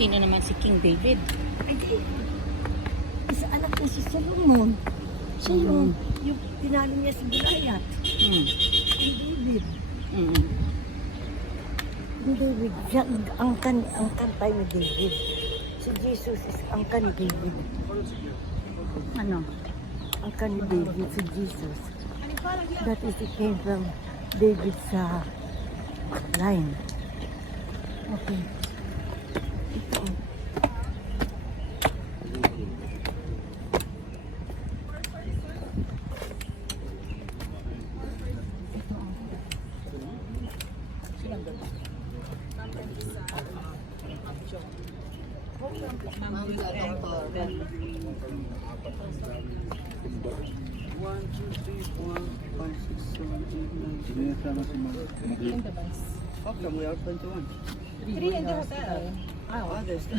Sino naman si King David? Ay, di. Isa anak niya si Solomon. Siya yung tinalo niya si Goliath. King David. King David. Siya, ang kantay ni David. Si Jesus is ang ni David. Ano? Ang ni David, si Jesus. That is, it came from David's line. Okay. Ito. Welcome, we are 21. 3 in the hotel. Oh, others. 3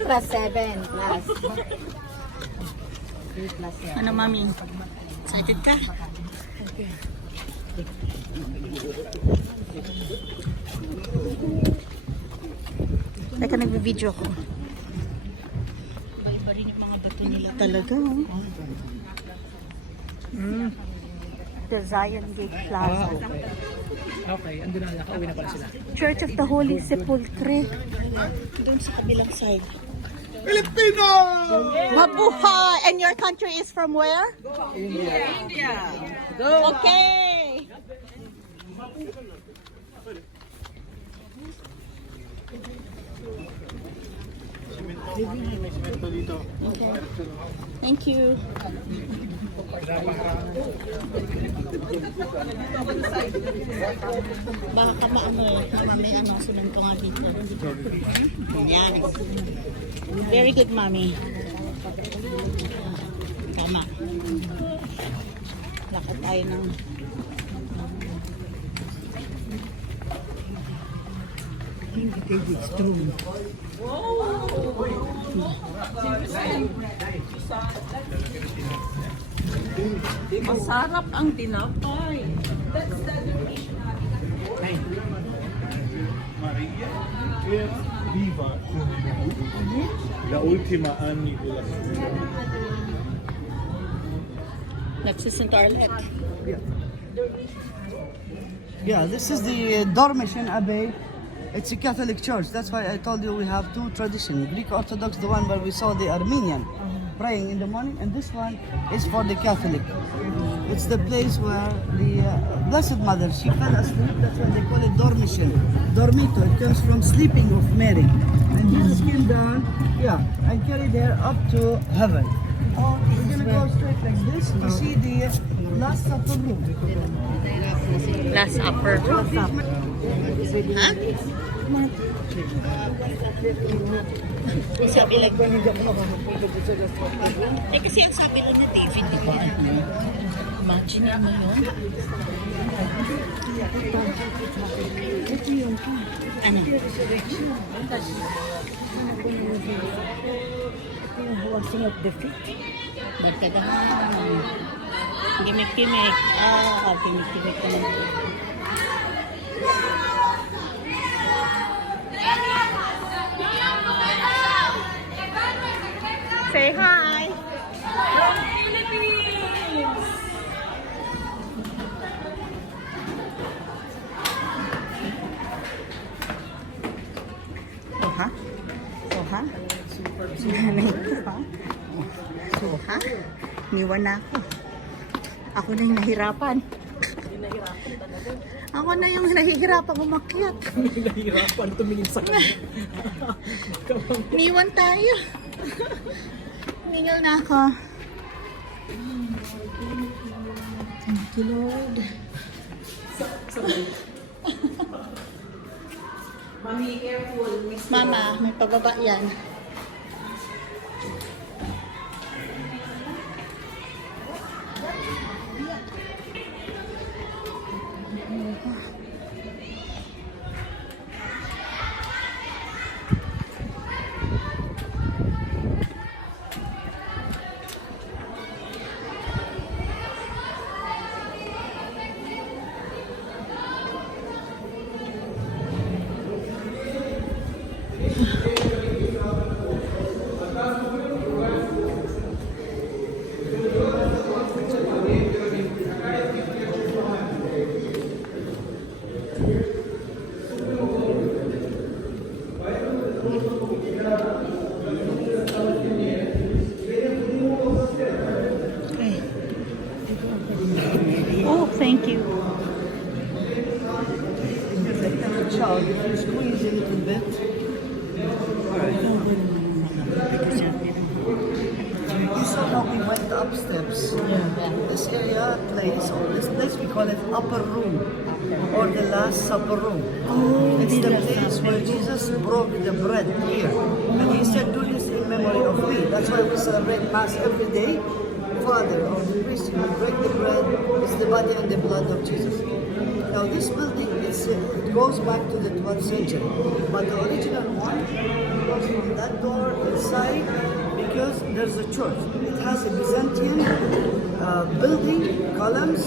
plus 7 plus. 3 plus 7. Ano, mami? Excited ka? Teka, nagbe-video ko. Iba-iba rin yung mga bato nila talaga. The Zion Gate Plaza. Okay, andun na, nakauwi na pala sila. Church of the Holy Sepulchre. Doon sa kabilang side. Filipino! Mabuhay! And your country is from where? India. Okay! Okay. Thank you. Baka maano eh. May ano, sunod ko nga dito. Yan. Very good, mommy. Tama. Lakad tayo ng... Masarap ang tinapay. Maria è viva come la ultima anni della sua vita. Next is St. Arlette. Yeah, this is the Dormition Abbey. It's a Catholic church. That's why I told you we have two traditions. Greek Orthodox, the one where we saw the Armenian praying in the morning, and this one is for the Catholic. It's the place where the Blessed Mother, she fell asleep. That's why they call it Dormition. Dormito, it comes from sleeping of Mary. And Jesus came down, yeah, and carried her up to heaven. We're gonna go straight like this to see the Last Supper room. Last Supper. Ha? Sabi lang. Eh kasi ang sabi lang na David, di ko yan. Imagine mo yun. Ano? Waxing of the feet. Magkadahan. Gimik-gimik. Gimik-gimik ka naman. Say hi! Soha? Soha? Nanay ko ha? Soha? Niwan na ako. Ako na yung nahirapan. Ako na yung nahihirapan umakyat. Nahihirapan tumingin sa kanya. Niwan tayo. Ningal na ako. Thank you, Lord. Mami, careful. Mama, may pababa yan. watch out if you squeeze a little bit. You saw how we went up steps. This area place, or this place we call it upper room, or the Last Supper room. It's the place where Jesus broke the bread here. And he said, do this in memory of me. That's why we celebrate Mass every day. Father or the priest will break the bread. It's the body and the blood of Jesus. Now this building, it goes back to the 12th century. But the original one goes from that door inside because there's a church. It has a Byzantine building, columns,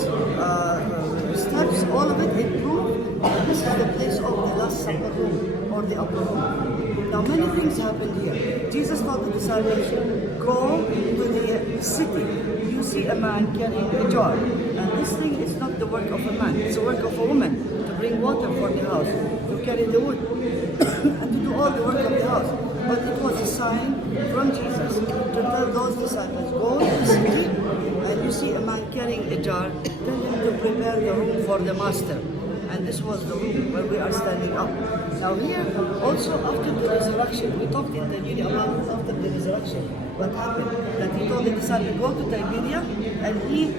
steps, all of it improved. This is the place of the Last Supper room or the upper room. Now many things happened here. Jesus told the disciples, go to the city. You see a man carrying a jar. And this thing is not the work of a man, it's the work of a woman to bring water for the house, to carry the wood, and to do all the work of the house. But it was a sign from Jesus to tell those disciples, go to the city and you see a man carrying a jar, tell him to prepare the room for the master. And this was the room where we are standing up. Now here, also after the resurrection, we talked in Tiberias about after the resurrection, what happened. That he told the disciples, go to Tiberias, and he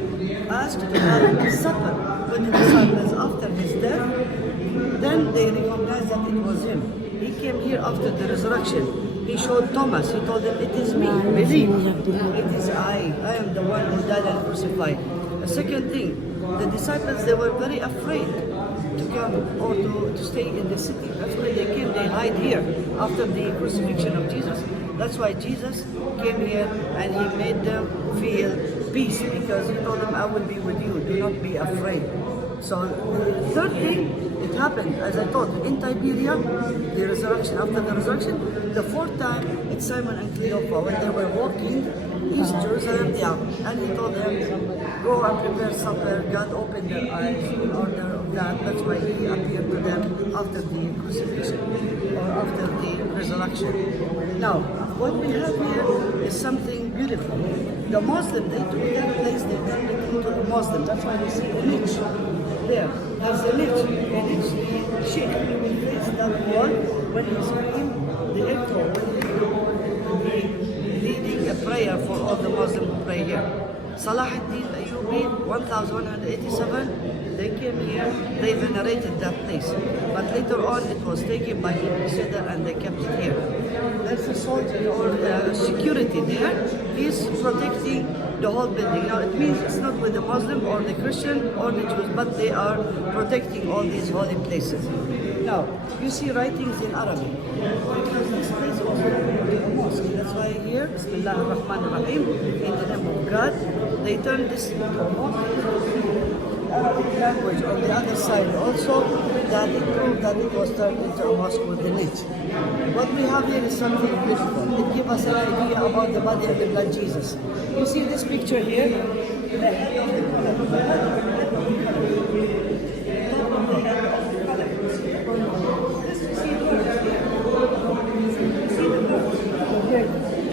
asked to have a supper with the disciples after his death. Then they recognized that it was him. He came here after the resurrection. He showed Thomas. He told him, it is me. Believe. It is I. I am the one who died and crucified. The second thing, the disciples, they were very afraid to come or to stay in the city. That's why they came, they hide here after the crucifixion of Jesus. That's why Jesus came here and he made them feel peace because he told them, I will be with you, do not be afraid. So the third thing, it happened, as I told you, in Tiberias, the resurrection, after the resurrection. The fourth time, it's Simon and Cleopas, when they were walking East Jerusalem, and he told them, go and prepare supper. God opened their eyes in order of that. That's why he appeared to them after the crucifixion or after the resurrection. Now, what we have here is something beautiful. The Muslim, they took that place, they turned it into a Muslim. That's why we see a niche there. There's a niche. A niche, the sheikh, he will face that wall when he screamed the echo, when he leading a prayer for all the Muslims who pray here. Salah ad-Din Ayyubi, 1187, they came here, they venerated that place. But later on it was taken by the Crusader and they kept it here. There's a soldier or security there. He's protecting the whole building. Now it means it's not with the Muslim or the Christian or the Jews, but they are protecting all these holy places. Now, you see writings in Arabic. Because this place was a mosque. That's why here, Bismillah ar-Rahman ar-Rahim, in the name of God, they turned this into a mosque. Arabic language on the other side also, that it proved that it was turned into a mosque with the niche. What we have here is something beautiful. It gives us an idea about the body and the blood of Jesus. You see this picture here? The head of the column. The head of the column. Top of the head of the column. This you see here. You see the bird.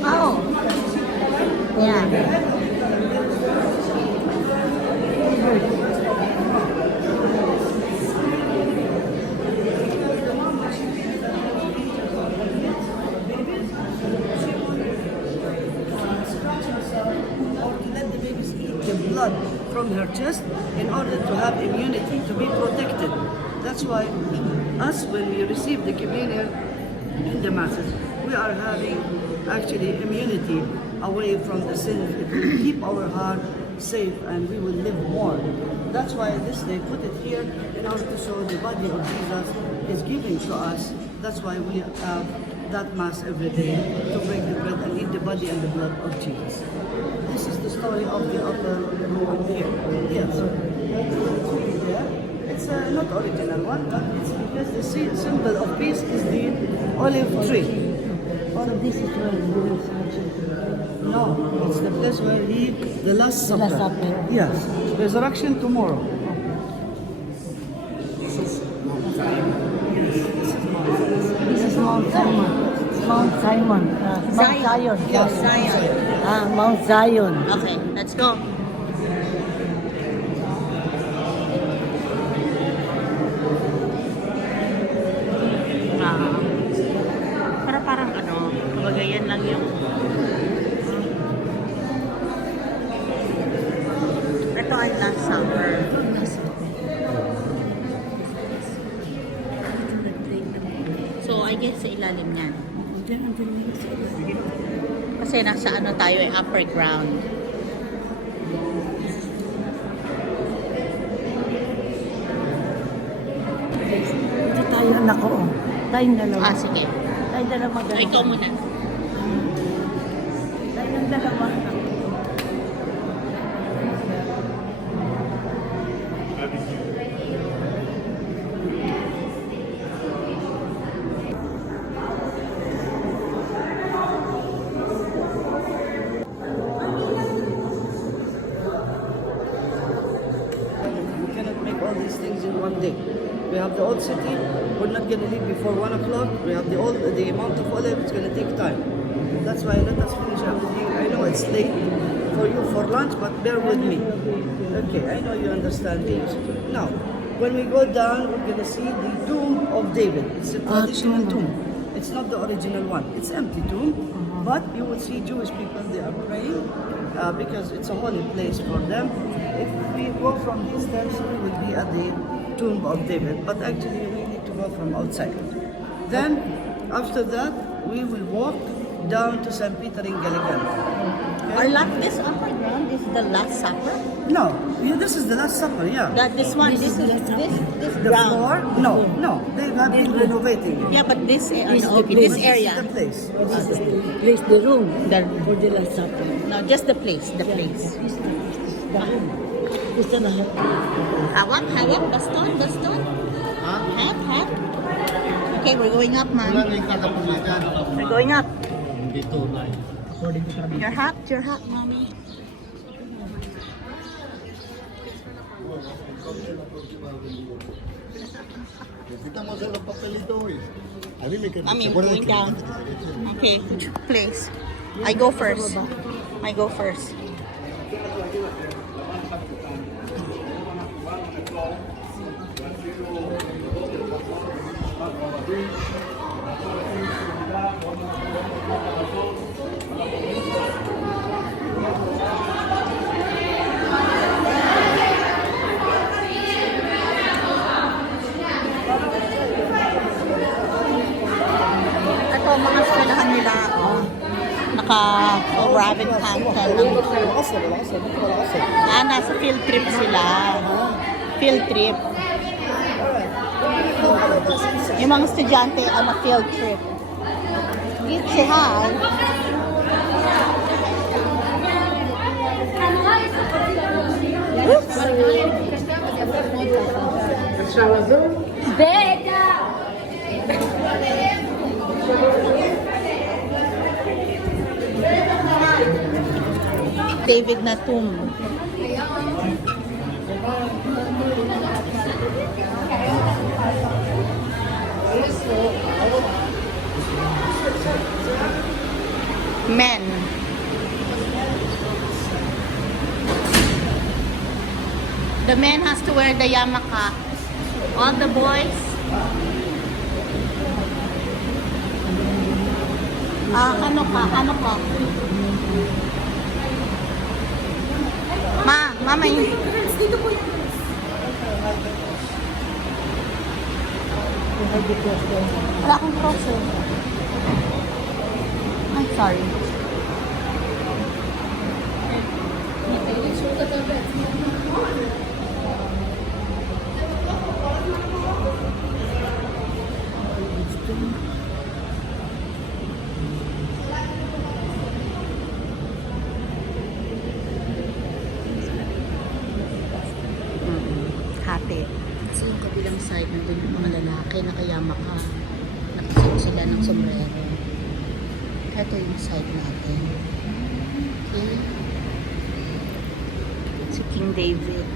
Oh, yeah. The head of the column. From her chest in order to have immunity, to be protected. That's why us, when we receive the communion in the masses, we are having actually immunity away from the sins. It will keep our heart safe and we will live more. That's why they put it here in order to show the body of Jesus is giving to us. That's why we have that mass every day to break the bread and eat the body and the blood of Jesus. This is the story of the upper room here. Yes. It's not original one, but it's because the symbol of peace is the olive tree. So this is where the resurrection. No, it's the place where the Last Supper. Last Supper. Yes. Resurrection tomorrow. This is Mount Simon. Mount Simon. Mount Zion. Yes. Zion. Mount Zion. Okay, let's go. I guess sa ilalim niyan. Diyan ang dalawa sa ilalim. Kasi nasa ano tayo ay upper ground. Ito tayo, anak ko. Tayong dalawa. Ah, sige. Tayong dalawa. Ah, ikaw muna. Tayong dalawa. We cannot make all these things in one day. We have the old city. We're not going to leave before 1 o'clock. We have the Mount of Olive. It's going to take time. That's why let us finish everything. I know it's late for you for lunch, but bear with me. Okay, I know you understand these. Now, when we go down, we're going to see the tomb of David. It's a traditional tomb. It's not the original one. It's empty tomb, but you will see Jewish people, they are praying because it's a holy place for them. If we go from this steps, we will be at the tomb of David, but actually we need to go from outside. Then, after that, we will walk down to St. Peter in Galilee. Our last, this upper ground is the Last Supper. No, yeah, this is the Last Supper, yeah. That this one, this The ground. floor? No, no, they have been renovating. Yeah, but this This is the okay, place. this This area. is the place. This is the place, the room. For the Last Supper. No, just the place, the place. This is the room. Gusto na Hawak, hawak, baston, baston. Hat. Okay, we're going up, ma'am. We're going up. According to tradition. Your hat, mommy. Mommy, we're going down. Okay, which place? I go first. I go first. Ito, mga eskwelahan nila, naka-Raven Canton. Nasa field trip sila. Field trip. Yung mga estudyante, field trip. Say hi. David na tomb. Men. The men has to wear the yarmulke. All the boys. Ano ka? Mama yun. Wala akong cross eh. Ay, sorry. Hati. Kasi yung kabilang side, nandun yung mga lalaki, nakayamaka. Nakasuot sila ng sombrero. Ito yung side natin. Okay. Si King David.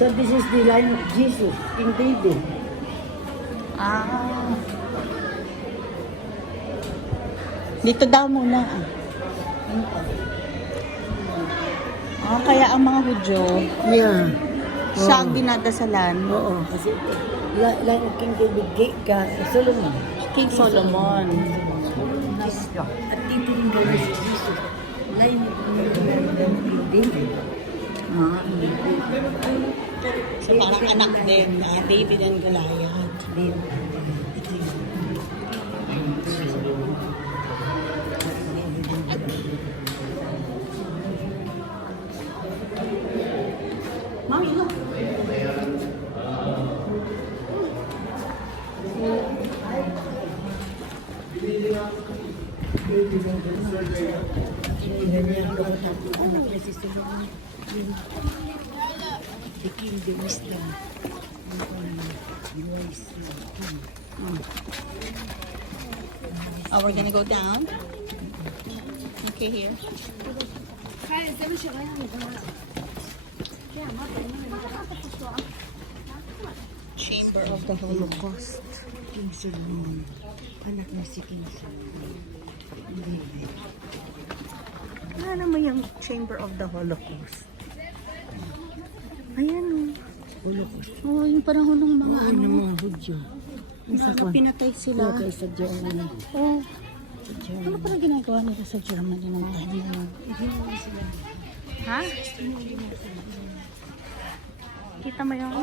So this is the line of Jesus, King David. Dito daw muna. Kaya ang mga Hudyo, Yeah. siya ang dinadasalan. Oo, kasi line of King David, Solomon. King Solomon. At dito rin gawin si Jesus. Line of King David. So parang anak din, David and Goliath. Mommy, look. Anak niya si Solomon. The king, the wisdom. Oh, we're gonna go down. Okay, here. Chamber of the Holocaust. King Solomon. Anak niya si King Solomon. David. Ano naman yung Chamber of the Holocaust? Ayan Holocaust. oh. Oh, yung panahon ng mga Ano ng mga Hudyo. Isa ko. pinatay sila. Kaya sa Germany. Oh, Sa Germany. ano pala ginagawa nila sa Germany ng time na yun? Ha? Kita mo yun?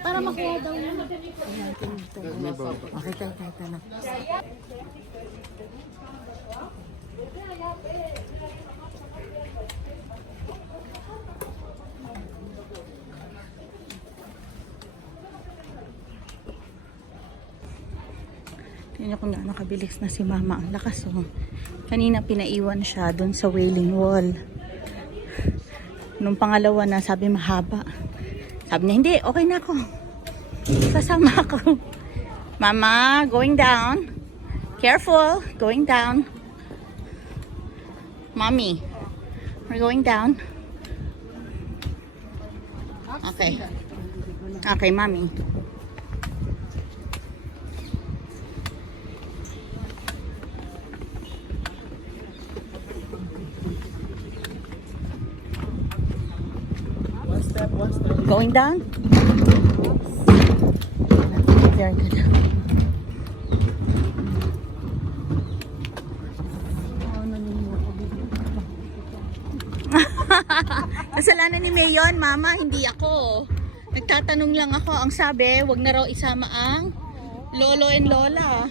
Para makuha daw yun. Okay, tayo na. Tingnan ko gaano kabilis na si Mama. Ang lakas oh. Kanina pinaiwan siya doon sa Wailing Wall. Nung pangalawa na sabi mahaba. Sabi niya hindi, okay na ako. Sasama ako. Mama, going down. Careful, going down. Mommy, we're going down. Okay. Okay, Mommy. One step. Going down? Very good. Kasalanan ni Mayon, Mama, hindi ako. Nagtatanong lang ako. Ang sabi, wag na raw isama ang lolo and lola.